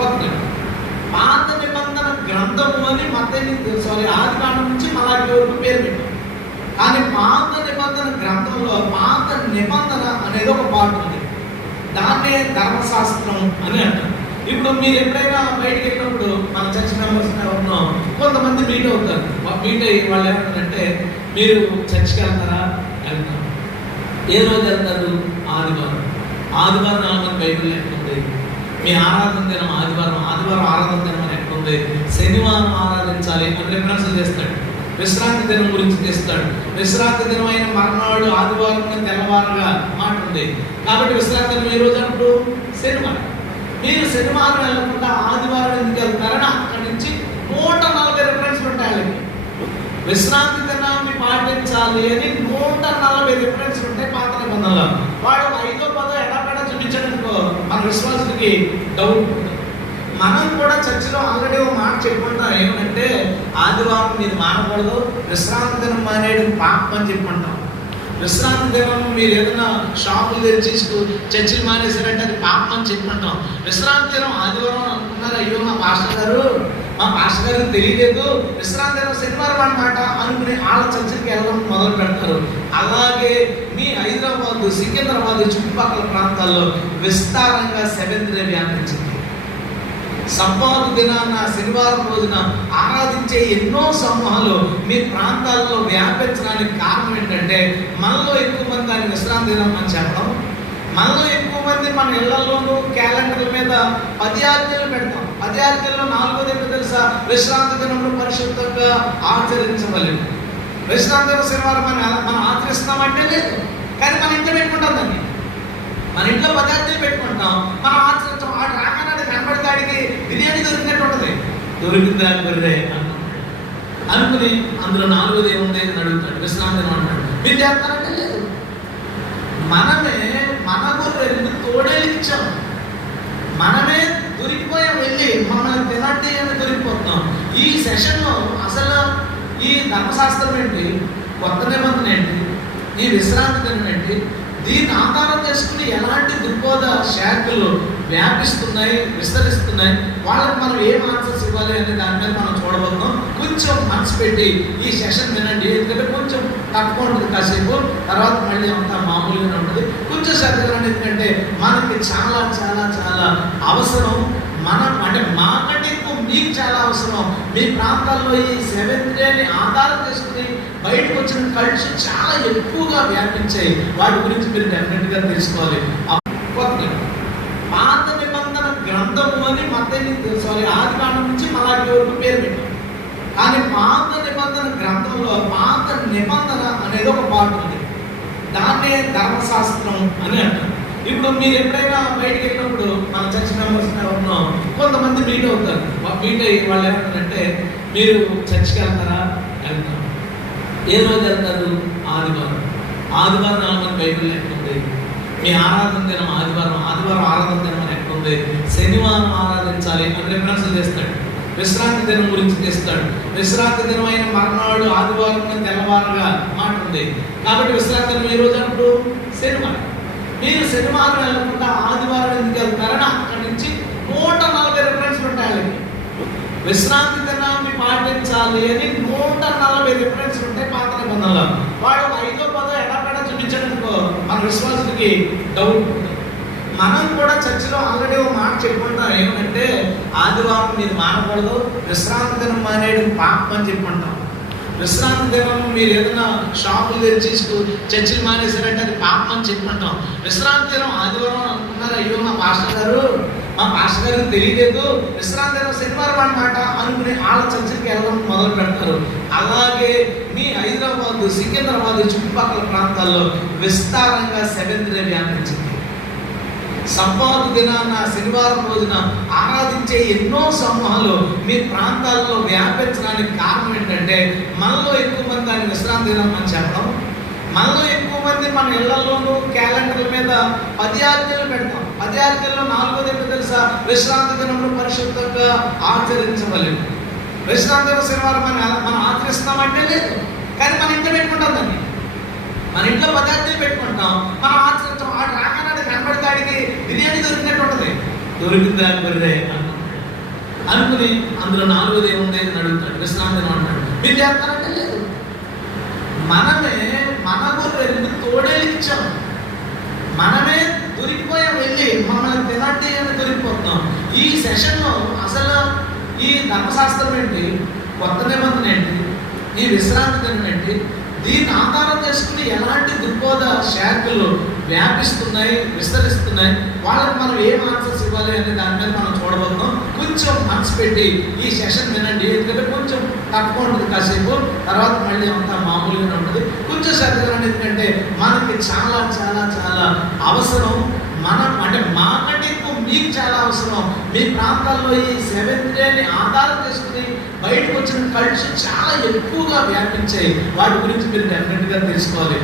కొత్త పాత నిబంధన గ్రంథము అని ఆదికాండం నుంచి మలాకి వరకు పేరు పెట్టాం. కానీ పాత నిబంధన గ్రంథంలో పాత నిబంధన అనేది ఒక పార్ట్ ఉంది. దాన్నే ధర్మశాస్త్రం అని అంటారు. ఇప్పుడు మీరు ఎప్పుడైనా బయటికి వెళ్ళినప్పుడు మన చర్చ్ మెంబర్స్ ఉన్నాం, కొంతమంది మీట్ అవుతారు. మీట్ అయ్యి వాళ్ళు ఏమంటారంటే, మీరు చర్చ్కి వెళ్తారా? వెళ్తాం. ఏ రోజు వెళ్తారు? ఆదివారం. ఆదివారం ఆమె బైబిల్ ఎట్లుంది? మీ ఆరాధన దినం ఆదివారం, ఆదివారం ఆరాధన దినం అని ఎట్లుంది? శనివారం ఆరాధించాలి అని రిఫరెన్స్ చేస్తాడు. విశ్రాంతి దినం గురించి చేస్తాడు. విశ్రాంతి దినం అయిన మర్నాడు ఆదివారం తెల్లవారుగా మాట ఉంది. కాబట్టి విశ్రాంతి దినం ఏ రోజు అప్పుడు? శనివారం. మీరు శనివారం వెళ్ళకుండా ఆదివారం ఎందుకు వెళ్తారని అక్కడి నుంచి 140 రిఫరెన్స్లు ఉంటాయి. వాళ్ళకి విశ్రాంతి దినాన్ని పాటించాలి అని 140 రిఫరెన్స్లు ఉంటాయి పాత నిబంధనలో. వాడు 5వ 10వ ఎడపెడా చూపించడానికి మన విశ్వాసులకి డౌట్ ఉంటుంది. మనం కూడా చర్చిలో ఆల్రెడీ ఒక మాట చెప్పుకుంటాం, ఏమంటే ఆదివారం మీరు మానకూడదు, విశ్రాంతి దినం మానేయడం పాపం అని చెప్పుకుంటాం. విశ్రాంతి దినం మీరు ఏదైనా షాపులు తెరిచి చర్చిలు మానేశారంటే అది పాపం అని చెప్పుకుంటాం. విశ్రాంతి దినం ఆదివారం అనుకున్నారు, అయ్యో మా పాస్టర్ గారికి తెలియలేదు, విశ్రాంతి దినం శనివారం అన్నమాట అనుకుని వాళ్ళ చర్చికి వెళ్ళడం మొదలు పెడతారు. అలాగే మీ హైదరాబాద్, సికింద్రాబాద్ చుట్టుపక్కల ప్రాంతాల్లో విస్తారంగా సెవెంత్ డే వ్యాపించింది. సబ్బాతు దినాన శనివారం రోజున ఆరాధించే ఎన్నో సమూహాలు మీ ప్రాంతాల్లో వ్యాపించడానికి కారణం ఏంటంటే, మనలో ఎక్కువ మంది దాన్ని విశ్రాంతి దినం అని చెప్పడం, మనలో ఎక్కువ మంది మన ఇళ్లలోనూ క్యాలెండర్ల మీద 10 ఆజ్ఞలు పెడతాం. 10 ఆజ్ఞల్లో 4వది ఏంటో తెలుసా? విశ్రాంతి దినంలో పరిశుద్ధంగా ఆచరించవలెను. విశ్రాంతి దినం శనివారం మనం ఆచరిస్తామంటే లేదు, కానీ మన ఇంట్లో పెట్టుకుంటాం. దాన్ని మన ఇంట్లో 10 ఆజ్ఞలు పెట్టుకుంటాం, మనం ఆచరించాం. వాడు రాగానే కనబడికాడికి బిర్యానీ దొరికినట్టు ఉంటుంది. దొరికిందా బర్రే అనుకుని అందులో 4వది ఏముంది అని అడుగుతాడు. విశ్రాంతి అంటాడు. మీరు చేస్తారంటే లేదు. మనమే మన గొర్రెలు తోడేలిచ్చాం, మనమే దొరికిపోయాం. వెళ్ళి మమ్మల్ని తినట్టే అని దొరికిపోతాం. ఈ సెషన్లో అసలు ఈ ధర్మశాస్త్రం ఏంటి, కొత్త నిబంధన ఏంటి, ఈ విశ్రాంతి దినం ఏంటి, దీన్ని ఆధారం చేసుకుని ఎలాంటి దుర్బోధ శాఖలు వ్యాపిస్తున్నాయి, విస్తరిస్తున్నాయి, వాళ్ళకి మనం ఏం ఆన్సర్స్ ఇవ్వాలి అనే దాని మీద మనం చూడబోతున్నాం. కొంచెం మనసు పెట్టి ఈ సెషన్ వినండి, ఎందుకంటే కొంచెం తక్కువ ఉంటుంది కాసేపు, తర్వాత మళ్ళీ అంతా మామూలుగానే ఉంటుంది. కొంచెం శ్రద్ధగా, ఎందుకంటే మనకి చాలా చాలా చాలా అవసరం. మనం అంటే మాకంటే ఎక్కువ మీకు చాలా అవసరం. మీ ప్రాంతాల్లో ఈ 7th డేని ఆధారం చేసుకుని బయటకు వచ్చిన కల్ట్స్ చాలా ఎక్కువగా వ్యాపించాయి. వాటి గురించి మీరు డెఫినెట్గా తెలుసుకోవాలి. పాత నిబంధన గ్రంథము అని ఆదికాండం నుంచి మలాకి వరకు పేరు పెట్టాం. కానీ పాత నిబంధన గ్రంథంలో పాత నిబంధన అనేది ఒక పార్ట్ ఉంది. దాన్నే ధర్మశాస్త్రం అని అంటారు. ఇప్పుడు మీరు ఎప్పుడైనా బయటికి వెళ్ళినప్పుడు మన చర్చ్ మెంబర్స్ ఉన్నాం, కొంతమంది మీట్ అవుతారు. మీట్ అయ్యి వాళ్ళు ఏమంటారంటే, మీరు చర్చ్కి వెళ్తారా? వెళ్తాం. ఏ రోజు వెళ్తారు? ఆదివారం. ఆదివారం ఆమె బైబిల్ ఎట్లుంది? మీ ఆరాధన దినం ఆదివారం, ఆదివారం ఆరాధన దినం అని ఎట్లుంది? శనివారం ఆరాధించాలి అని రిఫరెన్స్ చేస్తాడు. విశ్రాంతి దినం గురించి చేస్తాడు. విశ్రాంతి దినం అయిన మర్నాడు ఆదివారం తెల్లవారుగా మాట ఉంది. కాబట్టి విశ్రాంతి దినం ఏ రోజు అప్పుడు? శనివారం. మీరు శనివారం వెళ్ళకుండా ఆదివారం ఎందుకు వెళ్తారని అక్కడి నుంచి 140 రిఫరెన్స్లు ఉంటాయి. వాళ్ళకి విశ్రాంతి దినాన్ని పాటించాలి అని 140 రిఫరెన్స్లు ఉంటాయి పాత నిబంధనలో. వాడు 5వ 10వ ఎడపెడా చూపించడానికి మన విశ్వాసులకి డౌట్ ఉంటుంది. మనం కూడా చర్చిలో ఆల్రెడీ ఒక మాట చెప్పుకుంటాం, ఏమంటే ఆదివారం మీరు మానకూడదు, విశ్రాంతి దినం మానేయడం పాపం అని చెప్పుకుంటాం. విశ్రాంతి దినం మీరు ఏదైనా షాపులు తెరిచి చర్చిలు మానేశారంటే అది పాపం అని చెప్పుకుంటాం. విశ్రాంతి దినం ఆదివారం అనుకున్నారు, అయ్యో మా పాస్టర్ గారికి తెలియలేదు, విశ్రాంతి దినం శనివారం అన్నమాట అనుకుని వాళ్ళ చర్చికి వెళ్ళడం మొదలు పెడతారు. అలాగే మీ హైదరాబాద్, సికింద్రాబాద్ చుట్టుపక్కల ప్రాంతాల్లో విస్తారంగా 7th డే వ్యాపించింది. సబ్బాతు దినాన శనివారం రోజున ఆరాధించే ఎన్నో సమూహాలు మీ ప్రాంతాల్లో వ్యాపించడానికి కారణం ఏంటంటే, మనలో ఎక్కువ మంది దాన్ని విశ్రాంతి దినం అని చెప్పడం, మనలో ఎక్కువ మంది మన ఇళ్లలోనూ క్యాలెండర్ల మీద 10 ఆజ్ఞలు పెడతాం. 10 ఆజ్ఞల్లో 4వది ఏంటో తెలుసా? విశ్రాంతి దినంలో పరిశుద్ధంగా ఆచరించవలెను. విశ్రాంతి దినం శనివారం మనం ఆచరిస్తామంటే లేదు, కానీ మన ఇంట్లో పెట్టుకుంటాం. దాన్ని మన ఇంట్లో 10 ఆజ్ఞలు పెట్టుకుంటాం, మనం ఆచరించాం. వాడు రాగానే కనబడికాడికి బిర్యానీ దొరికినట్టు ఉంటుంది. దొరికిందా బర్రే అనుకుని అందులో 4వది ఏముంది అని అడుగుతాడు. విశ్రాంతి దినం అంటాడు. మీరు చేస్తారంటే లేదు. మనమే మన గొర్రెల్ని తోడేలిచ్చాం. మనమే దొరికిపోయాం, వెళ్ళి మమ్మల్ని తినండి అని దొరికిపోతున్నాం. ఈ సెషన్లో అసలు ఈ ధర్మశాస్త్రం ఏంటి, కొత్త నిబంధన ఏంటి, ఈ విశ్రాంతి దినం ఏంటి, దీన్ని ఆధారం చేసుకుని ఎలాంటి దుర్బోధ శాఖలు వ్యాపిస్తున్నాయి, విస్తరిస్తున్నాయి, వాళ్ళకి మనం ఏం ఆన్సర్స్ ఇవ్వాలి అనే దాని మీద మనం చూడబోతున్నాం. కొంచెం మనసు పెట్టి ఈ సెషన్ వినండి, ఎందుకంటే కొంచెం తక్కువ ఉంటుంది కాసేపు, తర్వాత మళ్ళీ అంతా మామూలుగానే ఉంటుంది. కొంచెం శ్రద్ధగా, ఎందుకంటే మనకి చాలా చాలా చాలా అవసరం. మనం అంటే మాకంటే ఎక్కువ మీకు చాలా అవసరం. మీ ప్రాంతాల్లో ఈ 7th డేని ఆధారం చేసుకుని బయటకు వచ్చిన కల్చర్ చాలా ఎక్కువగా వ్యాపించాయి. వాటి గురించి మీరు డెఫినెట్గా తెలుసుకోవాలి.